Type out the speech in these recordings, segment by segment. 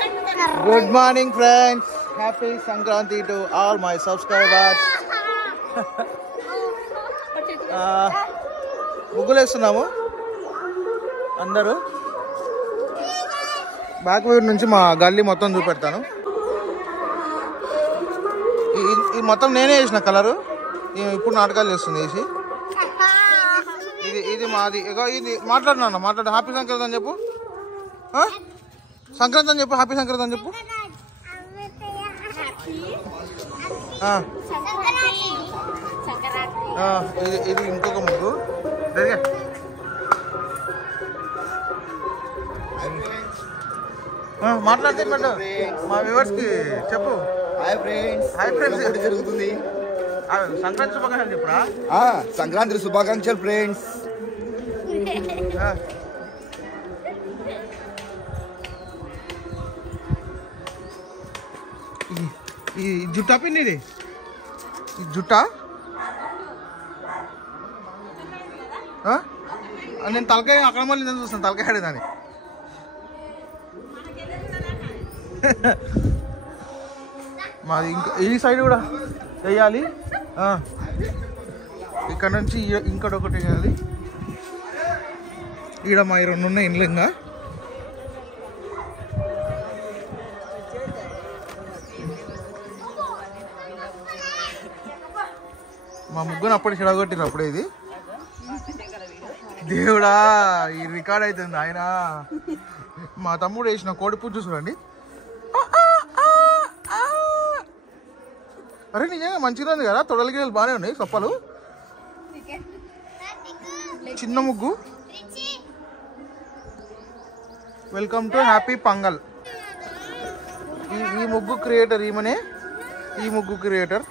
Good morning, friends. Happy Sankranti to all my subscribers. ముగ్గులేస్తున్నాము అందరూ. Back view నుంచి మా గల్లీ మొత్తం చూపెడతాను. ఈ మొత్తం నేనే వేసిన కలరు. ఇప్పుడు నాటకాలు చేస్తుంది వేసి. ఇది మాది. ఇది మాట్లాడు. హ్యాపీ సంక్రాంతి అని చెప్పు. సంక్రాంతి అని చెప్పు. హ్యాపీ సంక్రాంతి అని చెప్పు. ఇది ఇంకొక ముగ్గు. మాట్లాడితే మా వ్యూవర్స్ కి చెప్పు. Hi friends. జరుగుతుంది సంక్రాంతి శుభాకాంక్షలు చెప్పురా. సంక్రాంతి శుభాకాంక్షలు ఫ్రెండ్స్. ఈ జుట్టా పిన్ని ఇది జుట్టా. నేను తలకాయ అక్కడ మళ్ళీ నేను చూస్తాను తలకాయ ఆడేదాన్ని. మాది ఇంకా ఈ సైడ్ కూడా వేయాలి. ఇక్కడ నుంచి ఇంకొకటి వేయాలి. ఈడ మా 2 ఉన్నాయి ఇండ్లు. ఇంకా మా ముగ్గురు అప్పుడు చెడగొట్టిరు. అప్పుడే ఇది దేవుడా ఈ రికార్డ్ అవుతుంది. ఆయన మా తమ్ముడు వేసిన కోడి పూజ చూడండి. అరే నిజంగా మంచిగా ఉంది కదా. తొడల గిన్నెలు బాగానే ఉన్నాయి. సొప్పలు చిన్న ముగ్గు. Welcome to happy pongal. ఈ ముగ్గు క్రియేటర్ ఈమెనే. ఈ ముగ్గు క్రియేటర్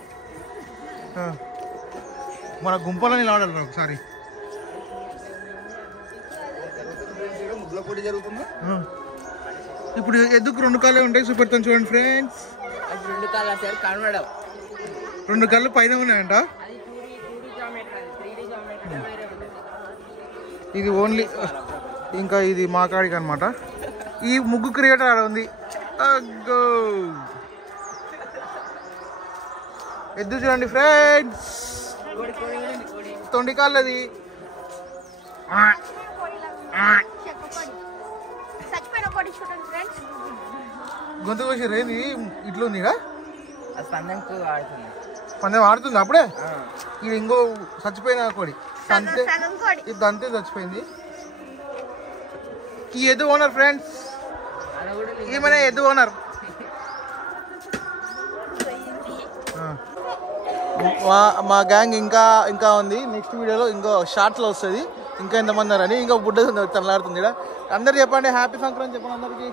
మన గుంపలో నిలబడాలి ఒకసారి. ఇప్పుడు ఎద్దుకు 2 కాళ్ళే ఉంటాయి. చూపెడతాను చూడండి ఫ్రెండ్స్. 2 కాళ్ళు పైన ఉన్నాయంట. ఇది ఓన్లీ ఇంకా ఇది మా కాడికి అనమాట. ఈ ముగ్గు క్రియేటర్ ఆడ ఉంది. ఎద్దు చూడండి ఫ్రెండ్స్. 2 కాళ్ళది. గొంతు కోసారు. ఏంది ఇట్లా ఉంది. పందెం ఆడుతుంది అప్పుడే. ఇది ఇంకో చచ్చిపోయిన కోడి. ఇది అంతే చచ్చిపోయింది. ఈ ఎద్దు ఓనర్ ఫ్రెండ్స్. ఈమెనే ఎద్దు ఓనర్. మా గ్యాంగ్ ఇంకా ఉంది. నెక్స్ట్ వీడియోలో ఇంకో షార్ట్లో వస్తుంది. ఇంకా ఎంతమంది అని. ఇంకా బుడ్డ తనలాడుతుంది. అందరు చెప్పండి హ్యాపీ సంక్రాంతి చెప్పండి అందరికి.